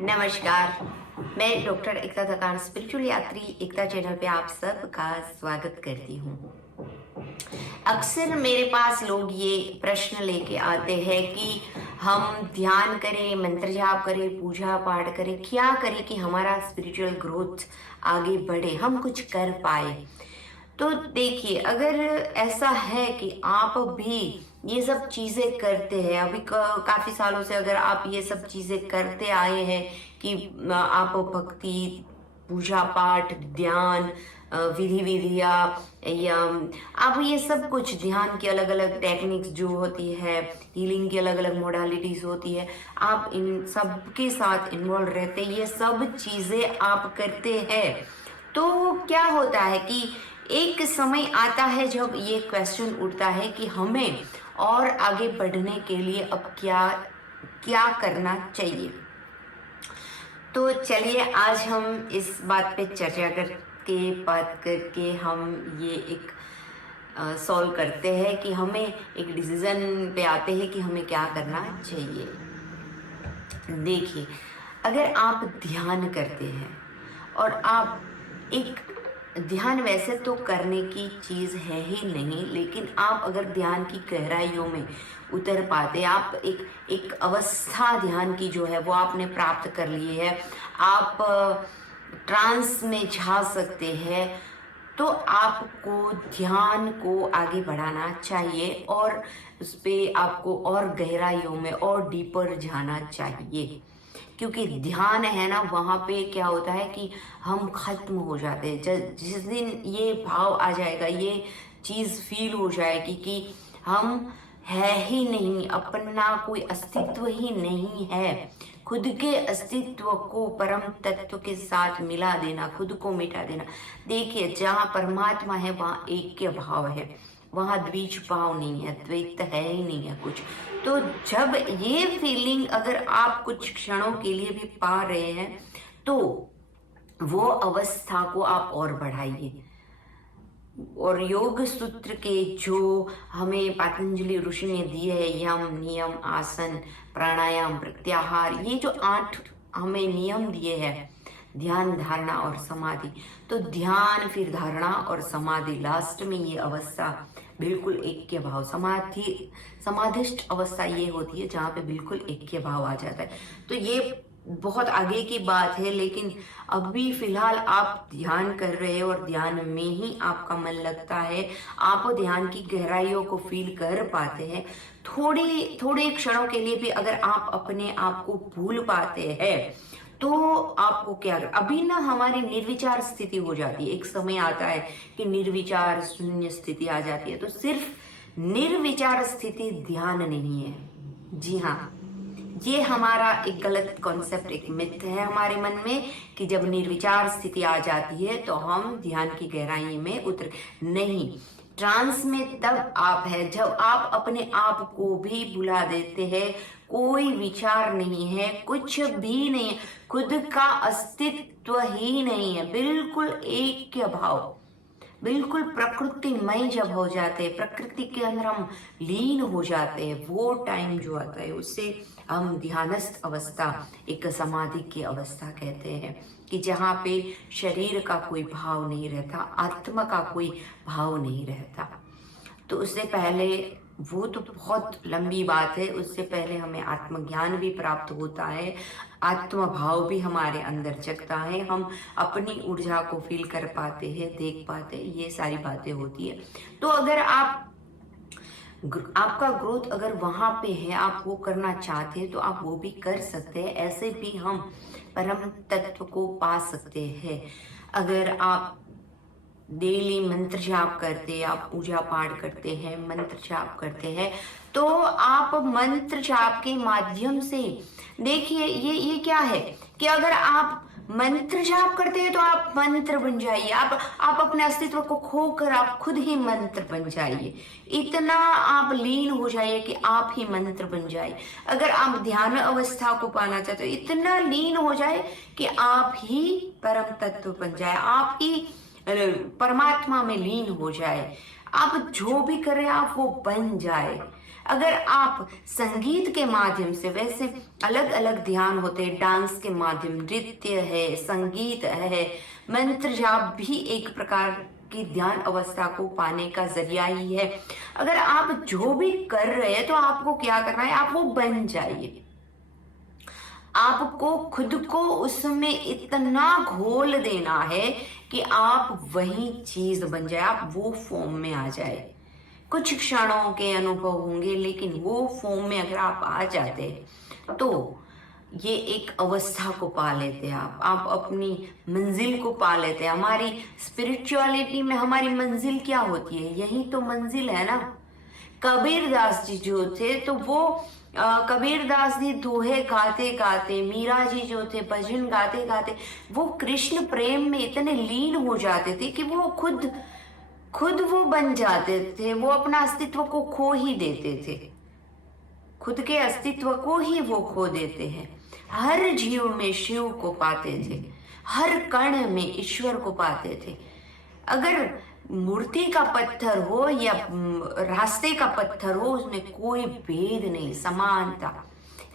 नमस्कार, मैं डॉक्टर एकता थकान स्पिरिचुअल यात्री एकता चैनल पे आप सबका स्वागत करती हूँ। अक्सर मेरे पास लोग ये प्रश्न लेके आते हैं कि हम ध्यान करें, मंत्र जाप करें, पूजा पाठ करें, क्या करें कि हमारा स्पिरिचुअल ग्रोथ आगे बढ़े, हम कुछ कर पाए। तो देखिए, अगर ऐसा है कि आप भी ये सब चीज़ें करते हैं, अभी काफ़ी सालों से अगर आप ये सब चीज़ें करते आए हैं कि आप भक्ति, पूजा पाठ, ध्यान, विधि विधिया या आप ये सब कुछ ध्यान की अलग अलग टेक्निक्स जो होती है, हीलिंग की अलग अलग मोडालिटीज होती है, आप इन सब के साथ इन्वॉल्व रहते, ये सब चीज़ें आप करते हैं, तो क्या होता है कि एक समय आता है जब ये क्वेश्चन उठता है कि हमें और आगे बढ़ने के लिए अब क्या क्या करना चाहिए। तो चलिए आज हम इस बात पे चर्चा करके बात करके हम ये एक सॉल्व करते हैं कि हमें एक डिसीजन पे आते हैं कि हमें क्या करना चाहिए। देखिए, अगर आप ध्यान करते हैं और आप एक ध्यान वैसे तो करने की चीज़ है ही नहीं, लेकिन आप अगर ध्यान की गहराइयों में उतर पाते, आप एक अवस्था ध्यान की जो है वो आपने प्राप्त कर ली है, आप ट्रांस में जा सकते हैं, तो आपको ध्यान को आगे बढ़ाना चाहिए और उस पर आपको और गहराइयों में और डीपर जाना चाहिए। क्योंकि ध्यान है ना, वहाँ पे क्या होता है कि हम खत्म हो जाते हैं। जिस दिन ये भाव आ जाएगा, ये चीज़ फील हो जाएगी कि हम है ही नहीं, अपना कोई अस्तित्व ही नहीं है, खुद के अस्तित्व को परम तत्व के साथ मिला देना, खुद को मिटा देना। देखिए, जहाँ परमात्मा है वहाँ ऐक्य भाव है, वहाँ द्विज भाव नहीं है, द्वैत है ही नहीं है कुछ। तो जब ये फीलिंग अगर आप कुछ क्षणों के लिए भी पा रहे हैं, तो वो अवस्था को आप और बढ़ाइए। और योग सूत्र के जो हमें पतंजलि ऋषि ने दिए है, यम, नियम, आसन, प्राणायाम, प्रत्याहार, ये जो 8 हमें नियम दिए हैं, ध्यान, धारणा और समाधि, तो ध्यान, फिर धारणा और समाधि, लास्ट में ये अवस्था बिल्कुल ऐक्य भाव, समाधिष्ट अवस्था ये होती है जहाँ पे बिल्कुल ऐक्य भाव आ जाता है। तो ये बहुत आगे की बात है, लेकिन अभी फिलहाल आप ध्यान कर रहे हैं और ध्यान में ही आपका मन लगता है, आप ध्यान की गहराइयों को फील कर पाते हैं। थोड़े क्षणों के लिए भी अगर आप अपने आप को भूल पाते हैं, तो आपको क्या, अभी ना हमारी निर्विचार स्थिति हो जाती है, एक समय आता है कि निर्विचार शून्य स्थिति आ जाती है। तो सिर्फ निर्विचार स्थिति ध्यान नहीं है। जी हाँ, ये हमारा एक गलत कॉन्सेप्ट, एक मिथ है हमारे मन में कि जब निर्विचार स्थिति आ जाती है तो हम ध्यान की गहराई में उतर नहीं। ट्रांस में तब आप है जब आप अपने आप को भी भुला देते हैं, कोई विचार नहीं है, कुछ भी नहीं है, खुद का अस्तित्व ही नहीं है, बिल्कुल ऐक्य भाव, बिल्कुल प्रकृतिमय जब हो जाते हैं, प्रकृति के अंदर हम लीन हो जाते हैं, वो टाइम जो आता है उससे हम ध्यानस्थ अवस्था, एक समाधि की अवस्था कहते हैं, कि जहाँ पे शरीर का कोई भाव नहीं रहता, आत्मा का कोई भाव नहीं रहता। तो उससे पहले, वो तो बहुत लंबी बात है, उससे पहले हमें आत्मज्ञान भी प्राप्त होता है, आत्म भाव भी हमारे अंदर जगता है, हम अपनी ऊर्जा को फील कर पाते हैं, देख पाते हैं, ये सारी बातें होती है। तो अगर आपका ग्रोथ अगर वहाँ पे है, आप वो करना चाहते हैं, तो आप वो भी कर सकते हैं। ऐसे भी हम परम तत्व को पा सकते हैं। अगर आप डेली मंत्र जाप करते, आप पूजा पाठ करते हैं, मंत्र जाप करते हैं, तो आप मंत्र जाप के माध्यम से, देखिए ये क्या है कि अगर आप मंत्र जाप करते हैं तो आप मंत्र बन जाइए, आप अपने अस्तित्व को खोकर आप खुद ही मंत्र बन जाइए, इतना आप लीन हो जाइए कि आप ही मंत्र बन जाइए। अगर आप ध्यान अवस्था को पाना चाहते हो, इतना लीन हो जाए कि आप ही परम तत्व बन जाए, आप ही परमात्मा में लीन हो जाए, आप जो भी कर रहे हैं आप वो बन जाए। अगर आप संगीत के माध्यम से, वैसे अलग अलग ध्यान होते हैं, डांस के माध्यम, नृत्य है, संगीत है, मंत्र जाप भी एक प्रकार की ध्यान अवस्था को पाने का जरिया ही है। अगर आप जो भी कर रहे हैं तो आपको क्या करना है, आप वो बन जाइए। आपको खुद को उसमें इतना घोल देना है कि आप वही चीज बन जाए, आप वो फॉर्म में आ जाए। कुछ क्षणों के अनुभव होंगे, लेकिन वो फॉर्म में अगर आप आ जाते तो ये एक अवस्था को पा लेते हैं आप अपनी मंजिल को पा लेते हैं। हमारी स्पिरिचुअलिटी में हमारी मंजिल क्या होती है, यही तो मंजिल है ना। कबीर दास जी जो थे तो वो कबीर दास जी दोहे गाते गाते, मीरा जी जो थे भजन गाते गाते वो कृष्ण प्रेम में इतने लीन हो जाते थे कि वो खुद खुद वो बन जाते थे। वो अपना अस्तित्व को खो ही देते थे, खुद के अस्तित्व को ही वो खो देते हैं। हर जीव में शिव को पाते थे, हर कण में ईश्वर को पाते थे। अगर मूर्ति का पत्थर हो या रास्ते का पत्थर हो, उसमें कोई भेद नहीं, समानता,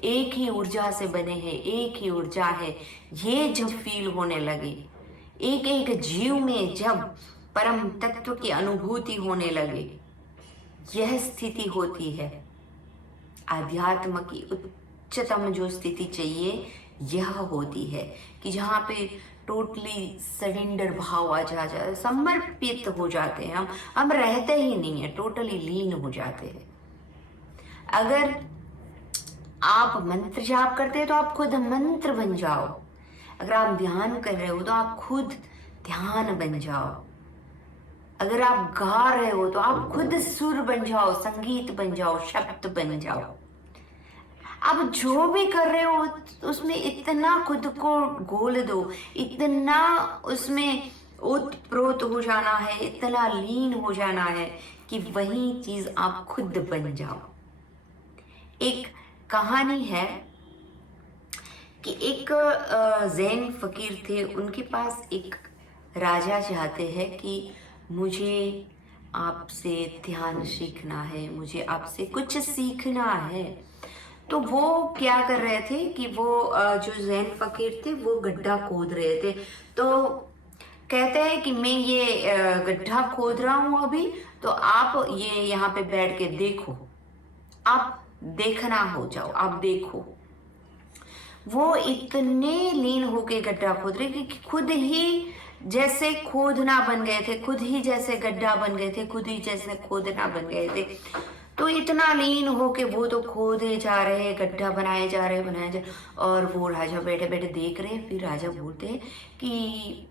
एक ही ऊर्जा से बने हैं, एक ही ऊर्जा है। ये जब फील होने लगे, एक एक जीव में जब परम तत्व की अनुभूति होने लगे, यह स्थिति होती है आध्यात्म की उच्चतम जो स्थिति चाहिए, यह होती है कि जहाँ पे टोटली सरेंडर भाव आ जाए, समर्पित हो जाते हैं हम रहते ही नहीं है, टोटली लीन हो जाते हैं। अगर आप मंत्र जाप करते हैं तो आप खुद मंत्र बन जाओ। अगर आप ध्यान कर रहे हो तो आप खुद ध्यान बन जाओ। अगर आप गा रहे हो तो आप खुद सुर बन जाओ, संगीत बन जाओ, शब्द बन जाओ। आप जो भी कर रहे हो उसमें इतना खुद को घोल दो, इतना उसमें ओतप्रोत हो जाना है, इतना लीन हो जाना है कि वही चीज आप खुद बन जाओ। एक कहानी है कि एक जैन फकीर थे, उनके पास एक राजा चाहते हैं कि मुझे आपसे ध्यान सीखना है, मुझे आपसे कुछ सीखना है। तो वो क्या कर रहे थे कि वो जो जैन फकीर थे वो गड्ढा खोद रहे थे। तो कहते हैं कि मैं ये गड्ढा खोद रहा हूं अभी, तो आप ये यहाँ पे बैठ के देखो, आप देखना हो जाओ, आप देखो। वो इतने लीन होके गड्ढा खोद रहे कि खुद ही जैसे खोदना बन गए थे, खुद ही जैसे गड्ढा बन गए थे, खुद ही जैसे खोदना बन गए थे। तो इतना लीन होके वो तो खोदे जा रहे, गड्ढा बनाए जा रहे, और वो राजा बैठे बैठे देख रहे। फिर राजा बोलते हैं कि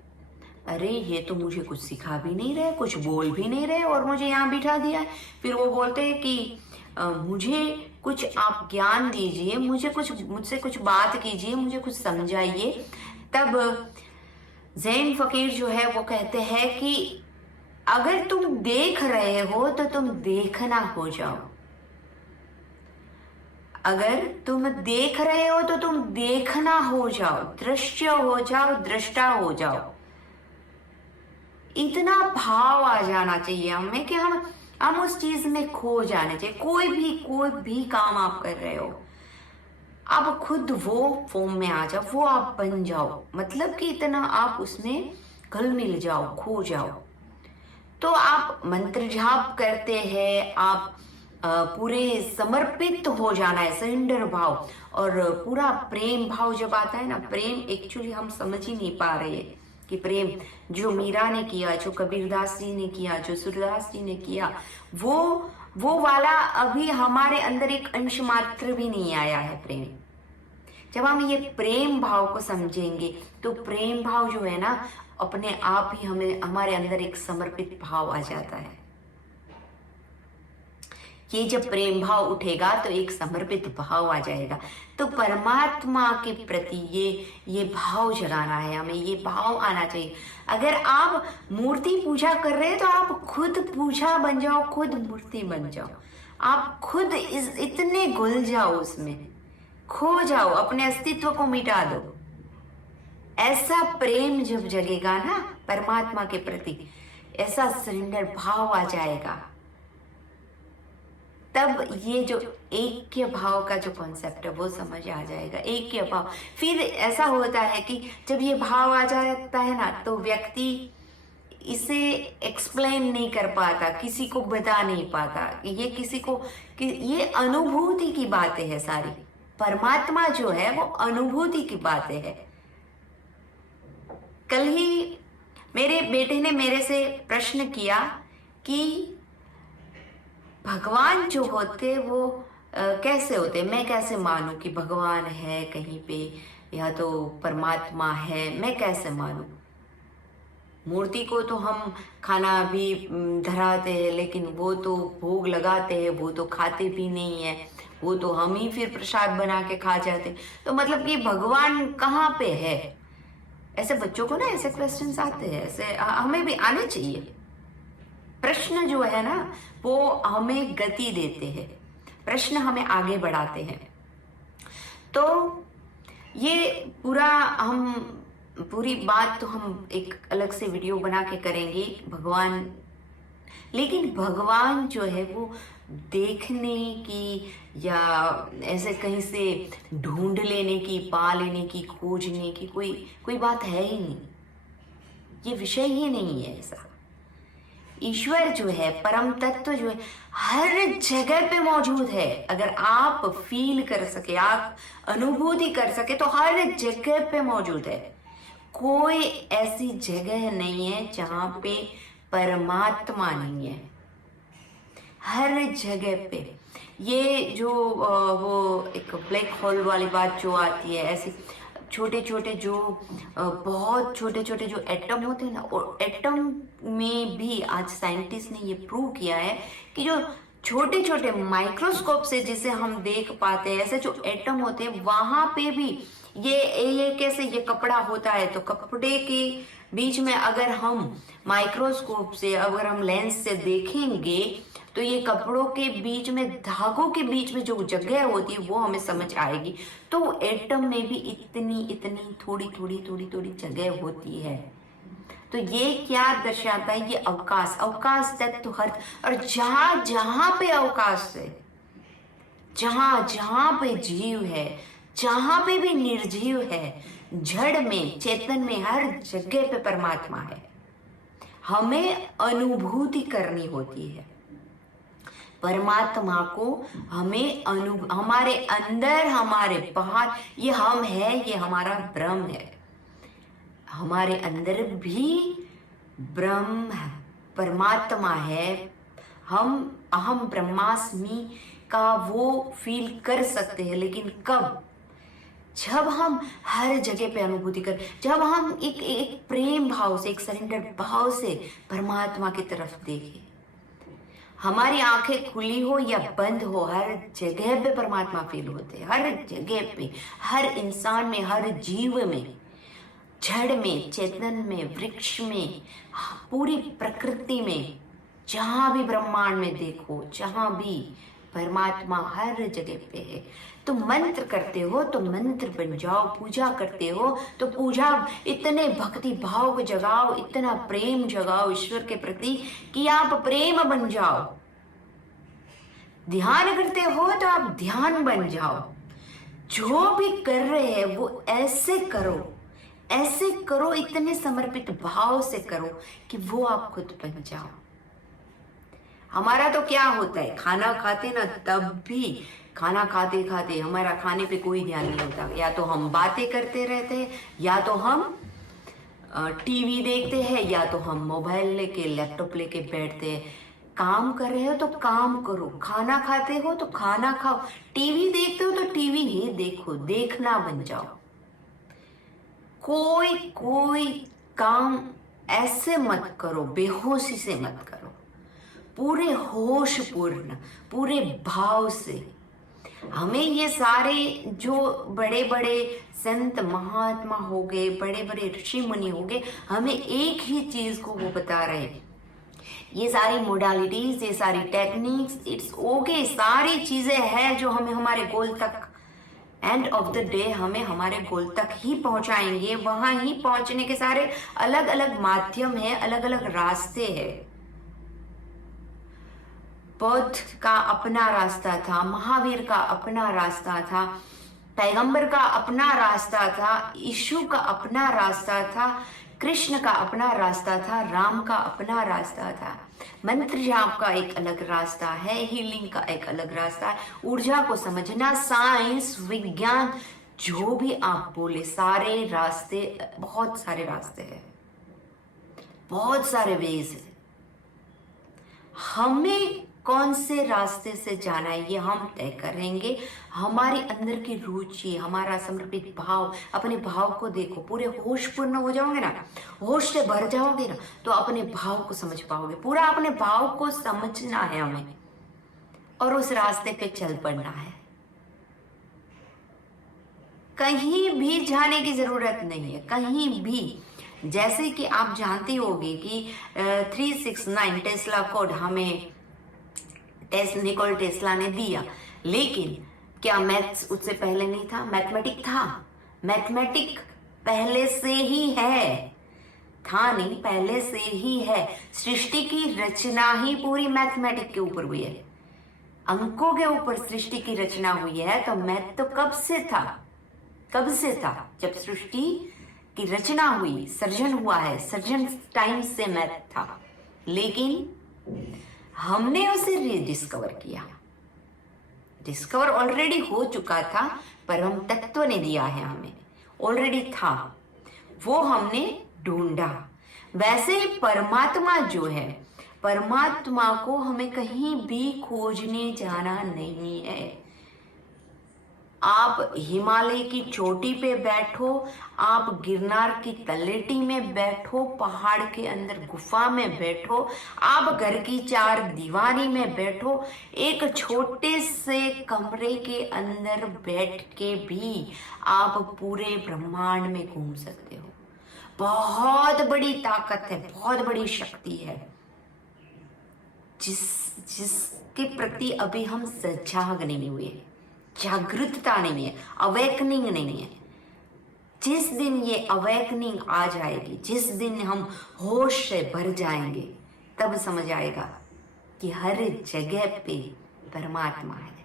अरे ये तो मुझे कुछ सिखा भी नहीं रहे, कुछ बोल भी नहीं रहे, और मुझे यहाँ बिठा दिया है। फिर वो बोलते हैं कि मुझे कुछ आप ज्ञान दीजिए, मुझसे कुछ बात कीजिए, मुझे कुछ समझाइए। तब जैन फकीर जो है वो कहते हैं कि अगर तुम देख रहे हो तो तुम देखना हो जाओ, अगर तुम देख रहे हो तो तुम देखना हो जाओ, दृश्य हो जाओ, दृष्टा हो जाओ। इतना भाव आ जाना चाहिए हमें कि हम उस चीज में खो जाने चाहिए। कोई भी काम आप कर रहे हो, आप खुद वो फॉर्म में आ जाओ, वो आप बन जाओ, मतलब कि इतना आप उसमें घुल मिल जाओ, खो जाओ। तो आप मंत्र जाप करते हैं, आप पूरे समर्पित हो जाना है, सरेंडर भाव, और पूरा प्रेम भाव जब आता है ना, प्रेम एक्चुअली हम समझ ही नहीं पा रहे हैं कि प्रेम जो मीरा ने किया, जो कबीरदास जी ने किया, जो सूरदास जी ने किया, वो वाला अभी हमारे अंदर एक अंश मात्र भी नहीं आया है प्रेम। जब हम ये प्रेम भाव को समझेंगे तो प्रेम भाव जो है ना, अपने आप ही हमारे अंदर एक समर्पित भाव आ जाता है। ये जब प्रेम भाव उठेगा तो एक समर्पित भाव आ जाएगा। तो परमात्मा के प्रति ये भाव जगाना है हमें, ये भाव आना चाहिए। अगर आप मूर्ति पूजा कर रहे हैं तो आप खुद पूजा बन जाओ, खुद मूर्ति बन जाओ, आप खुद इतने घुल जाओ, उसमें खो जाओ, अपने अस्तित्व को मिटा दो। ऐसा प्रेम जब जगेगा ना परमात्मा के प्रति, ऐसा सरेंडर भाव आ जाएगा, तब ये जो ऐक्य भाव का जो कॉन्सेप्ट है वो समझ आ जाएगा। ऐक्य भाव, फिर ऐसा होता है कि जब ये भाव आ जाता है ना, तो व्यक्ति इसे एक्सप्लेन नहीं कर पाता, किसी को बता नहीं पाता, ये किसी को कि ये अनुभूति की बातें है सारी। परमात्मा जो है वो अनुभूति की बातें है। कल ही मेरे बेटे ने मेरे से प्रश्न किया कि भगवान जो होते वो कैसे होते, मैं कैसे मानूं कि भगवान है कहीं पे या तो परमात्मा है, मैं कैसे मानूं। मूर्ति को तो हम खाना भी धराते हैं, लेकिन वो तो भोग लगाते हैं, वो तो खाते भी नहीं है, वो तो हम ही फिर प्रसाद बना के खा जाते। तो मतलब कि भगवान कहाँ पे है? ऐसे बच्चों को ना ऐसे क्वेश्चंस आते हैं, ऐसे हमें भी आने चाहिए। प्रश्न जो है ना वो हमें गति देते हैं, प्रश्न हमें आगे बढ़ाते हैं। तो ये पूरी बात तो हम एक अलग से वीडियो बना के करेंगे भगवान। लेकिन भगवान जो है वो देखने की या ऐसे कहीं से ढूंढ लेने की, पा लेने की, खोजने की कोई बात है ही नहीं। ये विषय ही नहीं है ऐसा। ईश्वर जो है, परम तत्व जो है, हर जगह पे मौजूद है। अगर आप फील कर सके, आप अनुभूति कर सके, तो हर जगह पे मौजूद है। कोई ऐसी जगह नहीं है जहां पे परमात्मा नहीं है, हर जगह पे। ये जो वो एक ब्लैक होल वाली बात जो आती है, ऐसे छोटे छोटे जो बहुत छोटे छोटे जो एटम होते हैं ना, और एटम में भी आज साइंटिस्ट ने ये प्रूव किया है कि जो छोटे छोटे माइक्रोस्कोप से जिसे हम देख पाते हैं, ऐसे जो एटम होते हैं वहां पे भी ये कैसे ये कपड़ा होता है, तो कपड़े के बीच में अगर हम माइक्रोस्कोप से, अगर हम लेंस से देखेंगे, तो ये कपड़ों के बीच में, धागों के बीच में जो जगह होती है वो हमें समझ आएगी। तो एटम में भी इतनी इतनी थोड़ी थोड़ी थोड़ी थोड़ी जगह होती है। तो ये क्या दर्शाता है? ये अवकाश तत्व हर, और जहां जहां पे अवकाश है, जहां जहां पे जीव है, जहां पे भी निर्जीव है, जड़ में, चेतन में, हर जगह पे परमात्मा है। हमें अनुभूति करनी होती है परमात्मा को। हमें हमारे अंदर, हमारे बाहर, ये हम है, ये हमारा ब्रह्म है। हमारे अंदर भी ब्रह्म परमात्मा है। हम अहम ब्रह्मास्मि का वो फील कर सकते हैं, लेकिन कब? जब हम हर जगह पे अनुभूति कर, जब हम एक प्रेम भाव से, एक सरेंडर भाव से परमात्मा की तरफ देखें। हमारी आंखें खुली हो या बंद हो, हर जगह पे परमात्मा फील होते हैं, हर जगह पे, हर इंसान में, हर जीव में, जड़ में, चेतन में, वृक्ष में, पूरी प्रकृति में, जहां भी ब्रह्मांड में देखो, जहां भी परमात्मा हर जगह पे है। तो मंत्र करते हो तो मंत्र बन जाओ, पूजा करते हो तो पूजा, इतने भक्ति भाव को जगाओ, इतना प्रेम जगाओ ईश्वर के प्रति कि आप प्रेम बन जाओ। ध्यान करते हो तो आप ध्यान बन जाओ। जो भी कर रहे हैं वो ऐसे करो, ऐसे करो, इतने समर्पित भाव से करो कि वो आप खुद बन जाओ। हमारा तो क्या होता है, खाना खाते ना, तब भी खाना खाते खाते हमारा खाने पे कोई ध्यान नहीं होता। या तो हम बातें करते रहते हैं, या तो हम टीवी देखते हैं, या तो हम मोबाइल लेके, लैपटॉप लेके बैठते हैं। काम कर रहे हो तो काम करो, खाना खाते हो तो खाना खाओ, टीवी देखते हो तो टीवी ही देखो, देखना बन जाओ। कोई काम ऐसे मत करो, बेहोशी से मत करो, पूरे होश पूर्ण, पूरे भाव से। हमें ये सारे जो बड़े बड़े संत महात्मा हो गए, बड़े बड़े ऋषि मुनि हो गए, हमें एक ही चीज को वो बता रहे हैं। ये सारी मोडालिटीज, ये सारी टेक्निक्स, इट्स ओके, सारी चीजें हैं जो हमें हमारे गोल तक, एंड ऑफ द डे हमें हमारे गोल तक ही पहुंचाएंगे। वहां ही पहुंचने के सारे अलग अलग माध्यम है, अलग अलग रास्ते हैं। बौद्ध का अपना रास्ता था, महावीर का अपना रास्ता था, पैगंबर का अपना रास्ता था, यीशु का अपना रास्ता था, कृष्ण का अपना रास्ता था, राम का अपना रास्ता था। मंत्र जाप का एक अलग रास्ता है, हीलिंग का एक अलग रास्ता है, ऊर्जा को समझना, साइंस, विज्ञान, जो भी आप बोले, सारे रास्ते, बहुत सारे रास्ते हैं, बहुत सारे वेज है। हमें कौन से रास्ते से जाना है ये हम तय करेंगे। हमारी अंदर की रुचि, हमारा समर्पित भाव, अपने भाव को देखो, पूरे होशपूर्ण हो जाओगे ना, होश से भर जाओगे ना, तो अपने भाव को समझ पाओगे। पूरा अपने भाव को समझना है हमें और उस रास्ते पे चल पड़ना है। कहीं भी जाने की जरूरत नहीं है, कहीं भी। जैसे कि आप जानते होंगे कि 369 टेस्ला कोड हमें निकोल टेस्ला ने दिया, लेकिन क्या मैथ्स उससे पहले नहीं था? मैथमेटिक था, मैथमेटिक पहले से ही है, था नहीं, पहले से ही है। सृष्टि की रचना ही पूरी मैथमेटिक के ऊपर हुई है, अंकों के ऊपर सृष्टि की रचना हुई है। तो मैथ तो कब से था? कब से था? जब सृष्टि की रचना हुई, सर्जन हुआ है, सर्जन टाइम से मैथ था, लेकिन हमने उसे रिडिस्कवर किया। डिस्कवर ऑलरेडी हो चुका था, परम तत्व ने दिया है हमें, ऑलरेडी था, वो हमने ढूंढा। वैसे ही परमात्मा जो है, परमात्मा को हमें कहीं भी खोजने जाना नहीं है। आप हिमालय की चोटी पे बैठो, आप गिरनार की तलेटी में बैठो, पहाड़ के अंदर गुफा में बैठो, आप घर की चार दीवारी में बैठो, एक छोटे से कमरे के अंदर बैठ के भी आप पूरे ब्रह्मांड में घूम सकते हो। बहुत बड़ी ताकत है, बहुत बड़ी शक्ति है, जिसके प्रति अभी हम सजाग नहीं हुए, जागरूकता नहीं है, अवेकनिंग नहीं है। जिस दिन ये अवेकनिंग आ जाएगी, जिस दिन हम होश से भर जाएंगे, तब समझ आएगा कि हर जगह पे परमात्मा है।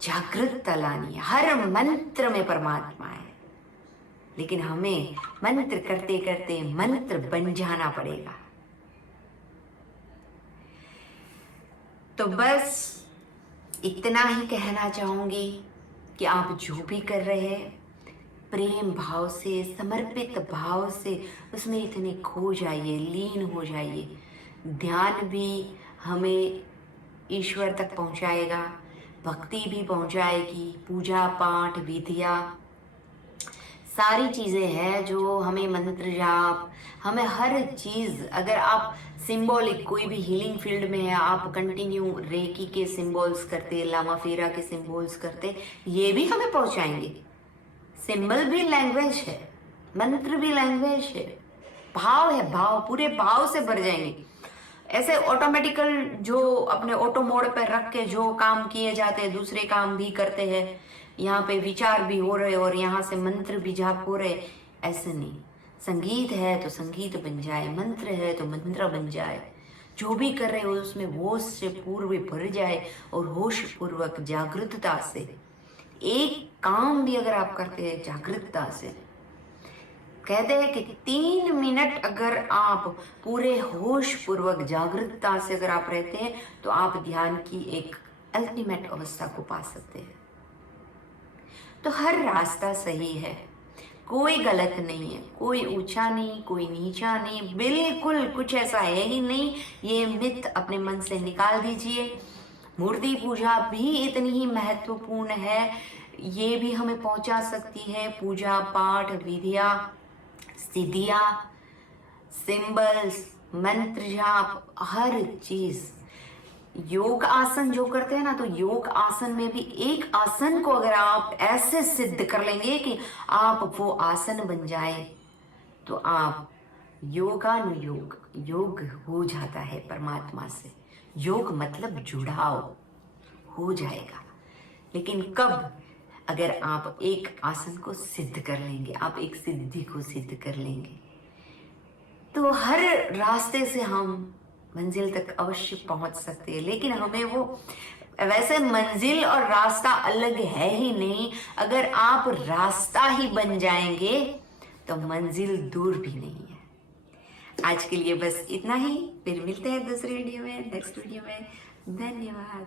जागरूकता लानी है, हर मंत्र में परमात्मा है, लेकिन हमें मंत्र करते करते मंत्र बन जाना पड़ेगा। तो बस इतना ही कहना चाहूंगी कि आप जो भी कर रहे हैं, प्रेम भाव से, समर्पित भाव से उसमें इतने खो जाइए, लीन हो जाइए। ध्यान भी हमें ईश्वर तक पहुंचाएगा, भक्ति भी पहुंचाएगी, पूजा पाठ विधिया सारी चीज़ें हैं जो हमें, मंत्र जाप, हमें हर चीज़। अगर आप सिंबॉलिक कोई भी हीलिंग फील्ड में है, आप कंटिन्यू रेकी के सिंबल्स करते, लामा फेरा के सिंबल्स करते, ये भी हमें पहुंचाएंगे। सिंबल भी लैंग्वेज है, मंत्र भी लैंग्वेज है, भाव है, भाव, पूरे भाव से भर जाएंगे। ऐसे ऑटोमेटिकल जो अपने ऑटो मोड पर रख के जो काम किए जाते हैं, दूसरे काम भी करते हैं, यहाँ पे विचार भी हो रहे और यहाँ से मंत्र भी जाप हो रहे, ऐसे नहीं। संगीत है तो संगीत बन जाए, मंत्र है तो मंत्र बन जाए, जो भी कर रहे हो उसमें होश से पूर्व भर जाए और होश पूर्वक जागरूकता से एक काम भी अगर आप करते हैं जागरूकता से, कहते हैं कि 3 मिनट अगर आप पूरे होश पूर्वक जागरूकता से अगर आप रहते हैं तो आप ध्यान की एक अल्टीमेट अवस्था को पा सकते हैं। तो हर रास्ता सही है, कोई गलत नहीं है, कोई ऊंचा नहीं, कोई नीचा नहीं, बिल्कुल कुछ ऐसा है ही नहीं। ये मिथ अपने मन से निकाल दीजिए। मूर्ति पूजा भी इतनी ही महत्वपूर्ण है, ये भी हमें पहुंचा सकती है। पूजा पाठ विधिया, सिद्धियाँ, सिंबल्स, मंत्र जाप, हर चीज। योग आसन जो करते हैं ना, तो योग आसन में भी एक आसन को अगर आप ऐसे सिद्ध कर लेंगे कि आप वो आसन बन जाए, तो आप योगानुयोग, योग हो जाता है परमात्मा से। योग मतलब जुड़ाव हो जाएगा। लेकिन कब? अगर आप एक आसन को सिद्ध कर लेंगे, आप एक सिद्धि को सिद्ध कर लेंगे, तो हर रास्ते से हम मंजिल तक अवश्य पहुंच सकते हैं, लेकिन हमें वो वैसे मंजिल और रास्ता अलग है ही नहीं। अगर आप रास्ता ही बन जाएंगे तो मंजिल दूर भी नहीं है। आज के लिए बस इतना ही, फिर मिलते हैं दूसरे वीडियो में, नेक्स्ट वीडियो में। धन्यवाद।